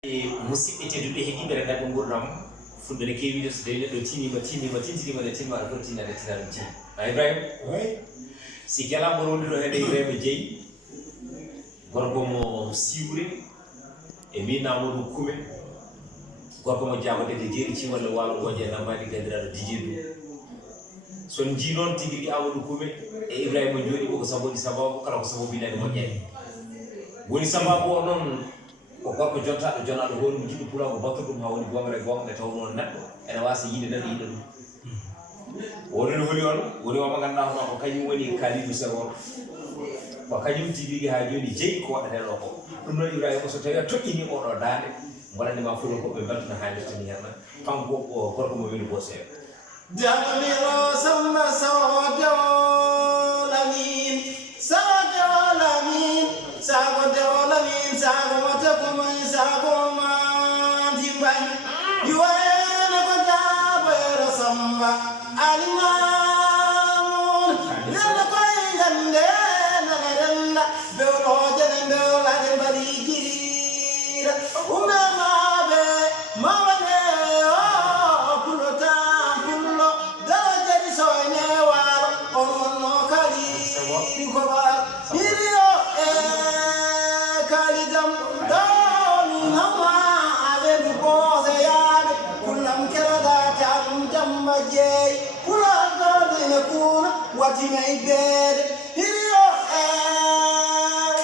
musidɓe tedduɓe heeɗiɓe rendaɓe gurdam fulɓe ne kewi so tawi neɗɗo tintima nde timma aɗa foti tinade tina ɗum tin Ibrahima si kelama woni ɗo heɗe Ibrahima Dieyi gorko mo siwre e min Amadou Kume gorko mo jabodede jeeri ciwalle walo woje namadi gadiraɗo dijedu son ji noon tigui Amadou Kume e Ibrahima jooɗi ko sababu kala ko sababinade moƴƴani woni sababu o noon ko gorko jontaɗo jonaɗo hoore mo jiɗɗo pulago battu ɗum ha woni gongre gonga taw noon neɗɗo ene wasa yide neɗɗo yiɗa ɗum woni holi on woni o mo ganduɗa hono ko kañum woni Kalidou Senghor ko kañum tigui ha joni jeeyi ko waɗate ɗo ko ɗum noon Ibrahima so tawi a toƴƴini oɗo dande mbaɗanima fulo koɓe beltona haalirtani henna kanko gorko mo woni Bosé Jamiro samba sawdolamin sawdolamin sago mata kuma sago man timbay yuwana ko jabero samba alimamun nana ko yande nana renda bewlo jene bewla de bari jirira umma be mawane Wati may bed hirio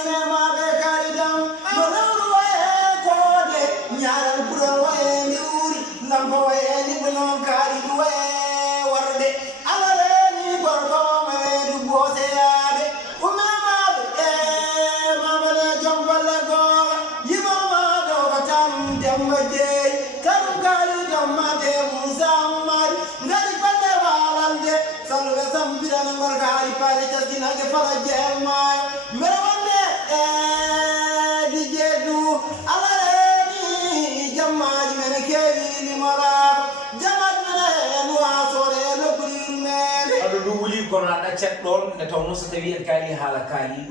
nema be kalidam no kode nyaal pura waye nduri lambo waye ni bonon kalidu warde alare ni gorko me du Bosé yaade umema be mabale jombale go yimama do katam demba jeey kam kalidam mate muzammar ngari pande walande salve sambirana margari pare jasdina ke fala jemayo mere wonde dijedu alareni jammaji mene kewi ni mala jamad mene no asore no burir mene ado du wuli kono ada cet don ne taw no so tawi en kali hala kali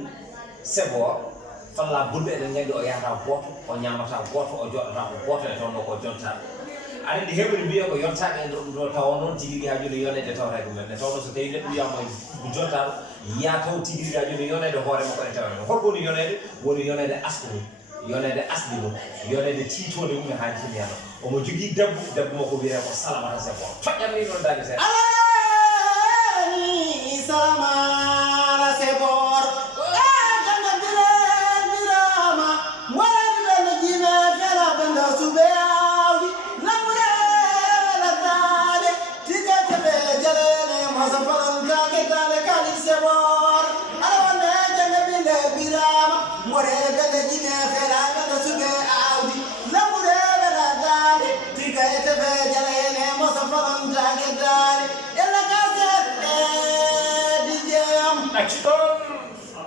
sebo falla bulbe en ngandi o yata goto o nyamata goto o jodata ko goto e taw no ko jonta ani heɓri mbiya ko yottaɓe e ɗo tawa noon tigui ha joni yonede tawata ɗumen ne tawno so tawi neɗɗo wiyama jontaɗo ya taw tigui ha joni yonede hoore makko e tawata holko woni yonede asde mum yonede asde mum yonede titode mum e haali fini hano omo jogui debbo makko wiye ko Salamata Senghor toƴƴanni noon daague seeɗa alani Salamata Senghor janga birama waɗaɗuɓene jime fela ɓenda suɓe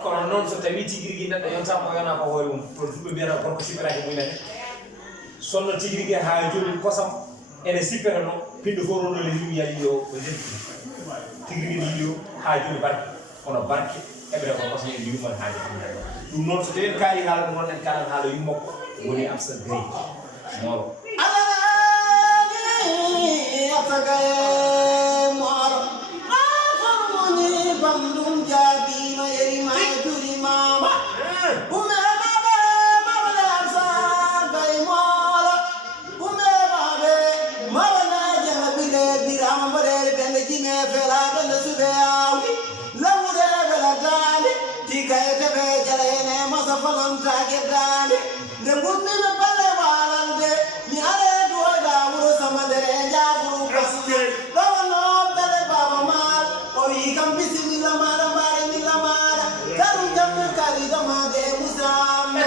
kono noon so tawi tigui neɗɗo yontama o yona ko hoore mum to fulɓe mbiyata gorko sippiraki mumene sonno tigui ha joni kosam ene sippeta no piɗɗo fof ronno le yimɓe yayi yo ko jenti tigui yiyo ha joni barke kono barke heɓre ko kosam en yummani haaji ɗum noon so tawi en kaali haala ɗum noon en kalan haala yummakko woni Absa Gaye Moro alani Absa Gaye Moro afarmoni bandum jaabino yerima e juri mama umemaɓe mawle Absa Gaye Moro umemaɓe mawle jama bile birama mbaɗere ɓende jime fela ɓende suɓe awi lawude bela dande tigaye tefe jalene masa falantake dande nde gudmime balle walande mi are duwoyɗa wuro samandere e jaburu kasde ɗowono bele baba mal o wi kam bisimilla maɗa mbaɗe milla maɗa kaɗum jammir kalidamade musamme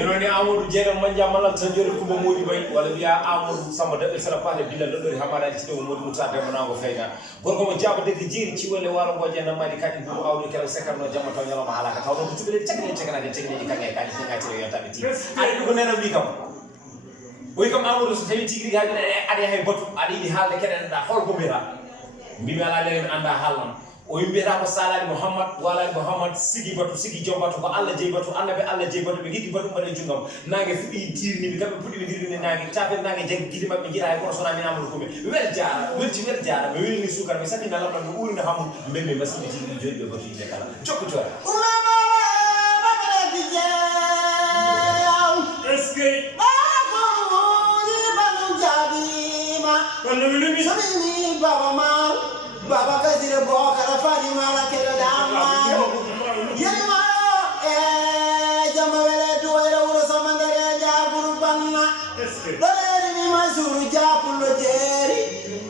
enoni Amadou Dieynam Mandia Malal Sandiore Coumba Mody Bay walla wiya Amadou Samba Daɓɓe Sala Paté Billa Loɗɗori Hamadaji Tiɗo Mody Moussa Demba Nango Feyga gorko mo jabodeke jeeri ciwolle walo ngoje nammadi kadi bumo awdi kala sekarno jamma taw ñalawma haalaka taw ɗon ko cukalel caganaji kange kadi fogatire yottaɓe tigui aɗa ɗum ko nena wi kam o wi kam Amadou so tawi tigui ha aɗa hay batu aɗa yiiɗi haalde keɗeneɗa holko mbiyata mbimi ala lene mi anda haalnon o yimbiyata ko salani Muhammad walani Muhammad sigi batu sigi jombatu ko Allah jeyi batu annabi Allah jeyi batu ɓe giggi batu mbaɗe jungam nangue fuɗi tirni ɓe kamɓe puɗɗi ɓe dirni nangue tape nangue jaggi guiɗi mabɓe jiiɗa hay kono sona min amadou komi wel jara welti wel jara mi welni sukar mi saɗina lamɗam mi ɓurino hammum mbemmi masini tirni joni ɓe batu yimɓe kala jokkotore est-ce que Baba kasire bokara fadi mala kera dama yema jama wele to era wuro samandare jaburu banna dole ni mazuru japulo jeri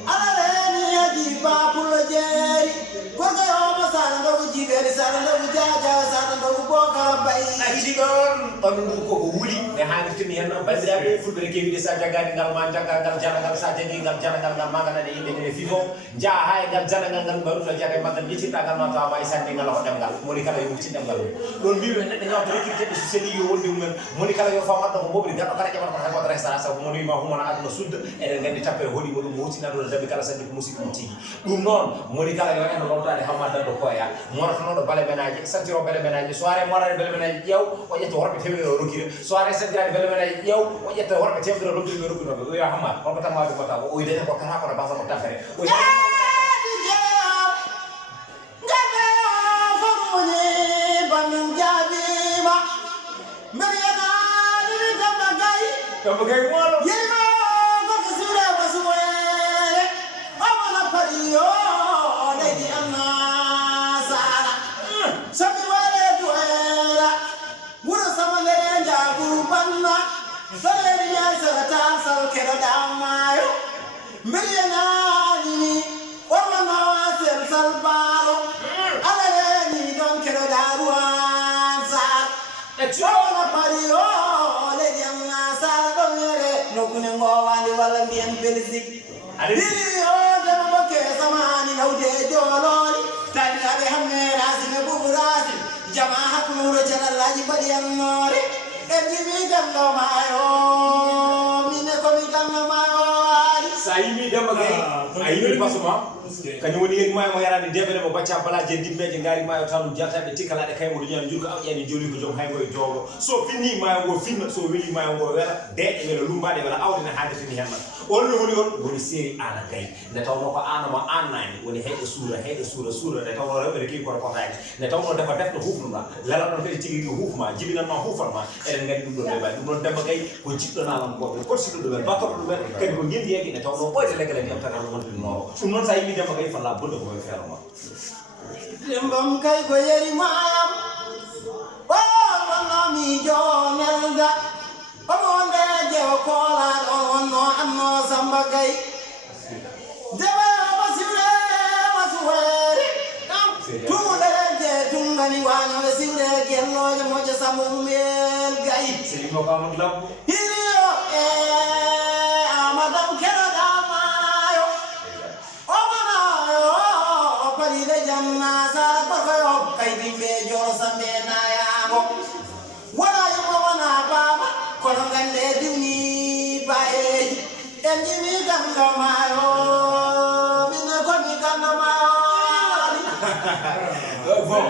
ala ni aji bapulo jeri ko ko yo masala ndo jibeli sala ndo jaja sala ndo bokara bay aji don on ko wuli e haani timi hen bandiraɓe fulɓe kewi sa jagani ngal ma jaggal janagal sa jagi ngal janagal ngal magana de yimɓe ne fifo jaa hay ngal janagal ngal baruta jaga magal yittirɗagal ma tawa e sande ngal hoɗem ngal moni kala yo wucci ɗemgal ɗon mbiɓe neɗɗo ñawta recruteɓe so seni yo wonde mumen moni kala yo famatɗo ko mobri gaɗɗo kala ƴeɓata ko heɓata resta sabu moni ma humana aduna sudda eɗen gandi tappere hoɗimo ɗum hutinaɗo dabi kala sandi ko musidɗo ɗum tigui ɗum noon moni kala yo eno lomtade hamma daddo koya moratonoɗo bale menaji santiro bale menaji soirée morade bale menaji ƴeew o ƴetta worɓe temedere o rokkira soirée santirade bale menaji ƴeew o ƴetta worɓe temedere o rokkiri rokkinoɓe o wiya hamma holko tan wawi gotta ko o widene ko kata kono basa ko tampere Kamu kayak mana? Ya mau kau sudah bersuara, amanah pariyo, lagi anasara. Sambil wale tuera, urus sama lerenja bubanna, lerenja serta sal kera damayo. Meriana ini, orang nawasel salbaro, aleni don kera daruan sar. Amanah pariyo. Nokune ngowandi wala mbiyen belzik diri o dama bokke samani nawde jololi tani abe hamme rasine buburasi jama hakuro jalallaji badiyannore ejimi gamdo mayo mine komi gamdo mayo sa yimi demba gay ayimi pasuma kañum woni yeri mayo mo yarande debere mo bacca bala je dimbeje ngari mayo tan jartaɓe tikkalaɗe kaymo ñan jurko awƴani joli ko joom haygo e jogo so finni mayo go finna so weli mayo go wela deƴe wela lumbaɗe wela awde ne haade fini henna on woni on woni séri ana gay nde tawno ko ana mo annani woni heyɗo suura nde tawno rewɓe ne kewi koto potani nde tawno defa defto hufnuma lala ɗon kadi tigui rigui hufma jibinanma hufanma eɗen gandi ɗum ɗon ɓeɓani ɗum ɗon demba gay ko jiɗɗo nalam goɓe korsiɗo ɗumen battoɗo ɗumen kadi ko gendi yeki nde tawno ɓoyde leggale ndiyam tan ano wontude noro ɗum noon sa yimi demba gay falla bonde ko e feere ma lembam kay ko yeri mayam o wonnami jonelga omonde jewo koolaɗ on wonno anno samba gay dewe wasiwre wasuwere tumuɗe je tungani wañoɓe siwre gelloje moƴo samumel gay selimo ko amadou labbo hiriyo e amadam keɗoɗa mayo omanayo o palide janna sara kokoyo kay bimɓe joro sambe nayago wona yimo wona baba kono gande diwni baeji en jimi gamdo mayo mine komi gamdo mayo bon